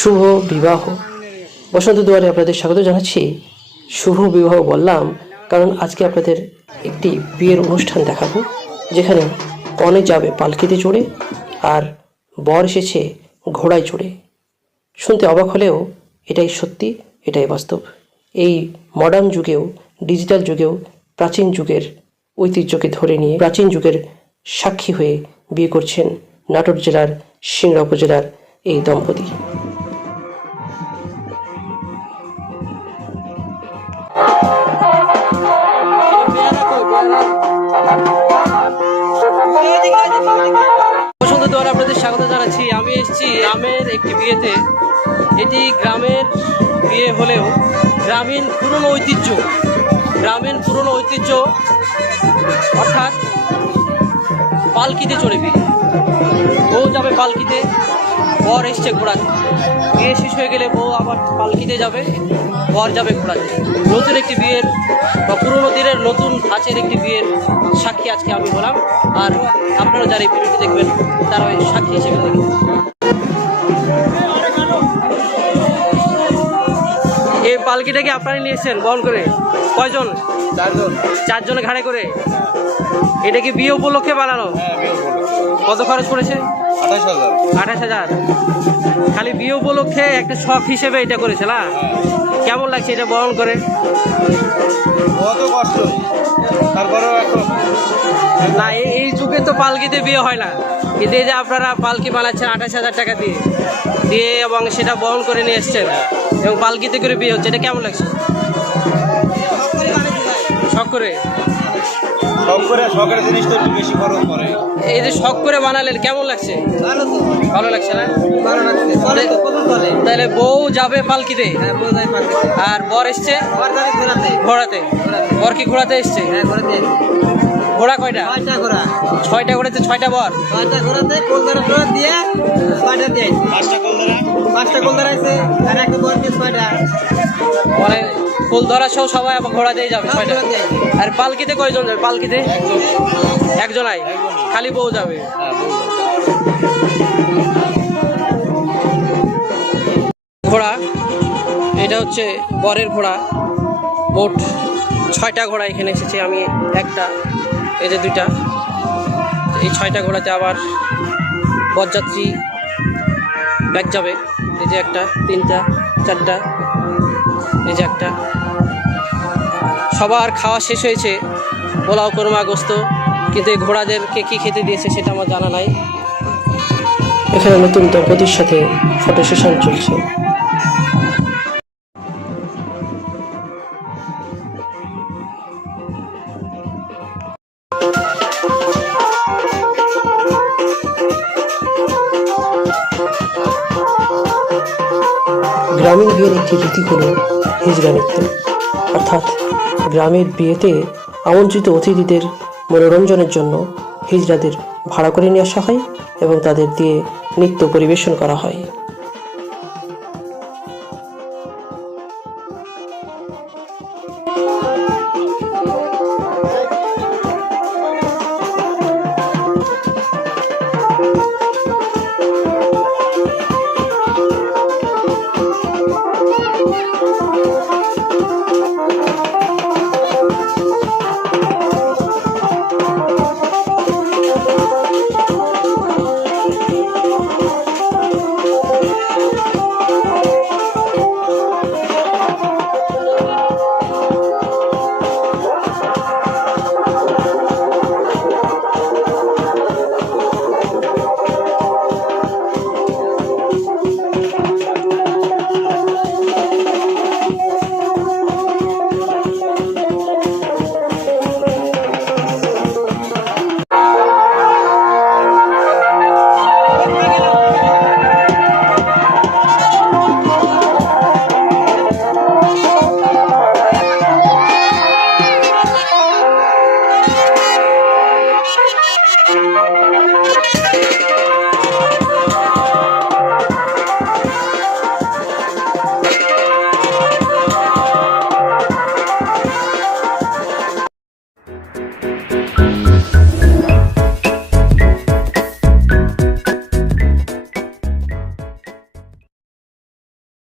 শুভ বিবাহ। বসন্ত দুয়ারে আপনাদের স্বাগত জানাচ্ছি। শুভ বিবাহ বললাম কারণ আজকে আপনাদের একটি বিয়ের অনুষ্ঠান দেখাবো, যেখানে কনে যাবে পালকিতে চড়ে আর বর এসেছে ঘোড়ায় চড়ে। শুনতে অবাক হলেও এটাই সত্যি, এটাই বাস্তব। এই মডার্ন যুগেও, ডিজিটাল যুগেও প্রাচীন যুগের ঐতিহ্যকে ধরে নিয়ে প্রাচীন যুগের সাক্ষী হয়ে বিয়ে করছেন নাটোর জেলার সিংড়া উপজেলার এই দম্পতি। বসন্ত দুয়ারে আপনাদের স্বাগত জানাচ্ছি। আমি এসেছি গ্রামের একটি বিয়েতে। এটি গ্রামের বিয়ে হলেও গ্রামীণ পুরনো ঐতিহ্য অর্থাৎ পালকিতে চড়ে বিয়ে। বউ যাবে পালকিতে, বর এসছে ঘোড়াতে। বিয়ে শেষ হয়ে গেলে বউ আবার পালকিতে যাবে, বর যাবে ঘোড়াতে। নতুন একটি বিয়ের বা পুরোনো দিনের নতুন ধাঁচের একটি বিয়ের সাক্ষী আজকে আমি হলাম। আর আপনারা যারা এই ভিডিওটি দেখবেন তারা ওই সাক্ষী হিসেবে দেখবেন। এই পালকিটাকে আপনারা নিয়েছেন বহন করে? কয়জন? চারজনে ঘাড়ে করে। এটা কি বিয়ে উপলক্ষে বানানো? কত খরচ পড়েছে? 28,000। খালি বিয়ে উপলক্ষে একটা শখ হিসেবে এটা করেছে না? কেমন লাগছে এটা বহন করে? না, এই যুগে তো পালকিতে বিয়ে হয় না, কিন্তু এই যে আপনারা পালকি বানাচ্ছেন 28,000 টাকা দিয়ে এবং সেটা বহন করে নিয়ে এসছেন এবং পালকিতে করে বিয়ে হচ্ছে, এটা কেমন লাগছে? শখ করে শখের জিনিস তো একটু বেশি খরচ করে। এই যে শখ করে বানালেন, কেমন লাগছে? ভালো লাগছে না? তাহলে বউ যাবে পালকিতে আর বর এসছে ঘোড়াতে। বর কি ঘোড়াতে এসছে? ঘোড়া কয়টা? 6টা ঘোড়াতে 6টা বর। মানে ফুল ধরা সহ সবাই ঘোড়া দিয়ে যাবে 6টা। আর পালকিতে কয়জন যাবে? পালকিতে একজনাই, খালি বউ যাবে। ঘোড়া, এটা হচ্ছে বরের ঘোড়া। মোট 6টা ঘোড়া এখানে এসেছে। আমি একটা, এই যে 2টা। এই 6টা ঘোড়াতে আবার বরযাত্রী ব্যাগ যাবে। এই যে একটা, 3টা, 4টা, এই যে একটা। সবার খাওয়া শেষ হয়েছে, পোলাও কোরমা গোস্ত, কিন্তু এই ঘোড়াদেরকে কি খেতে দিয়েছে সেটা আমার জানা নাই। এখানে নতুন দম্পতির সাথে ফটো সেশন চলছে। গ্রামীণ বিয়ের একটি রীতি হল হিজড়া নৃত্য, অর্থাৎ গ্রামের বিয়েতে আমন্ত্রিত অতিথিদের মনোরঞ্জনের জন্য হিজড়াদের ভাড়া করে নিয়ে আসা হয় এবং তাদের দিয়ে নৃত্য পরিবেশন করা হয়।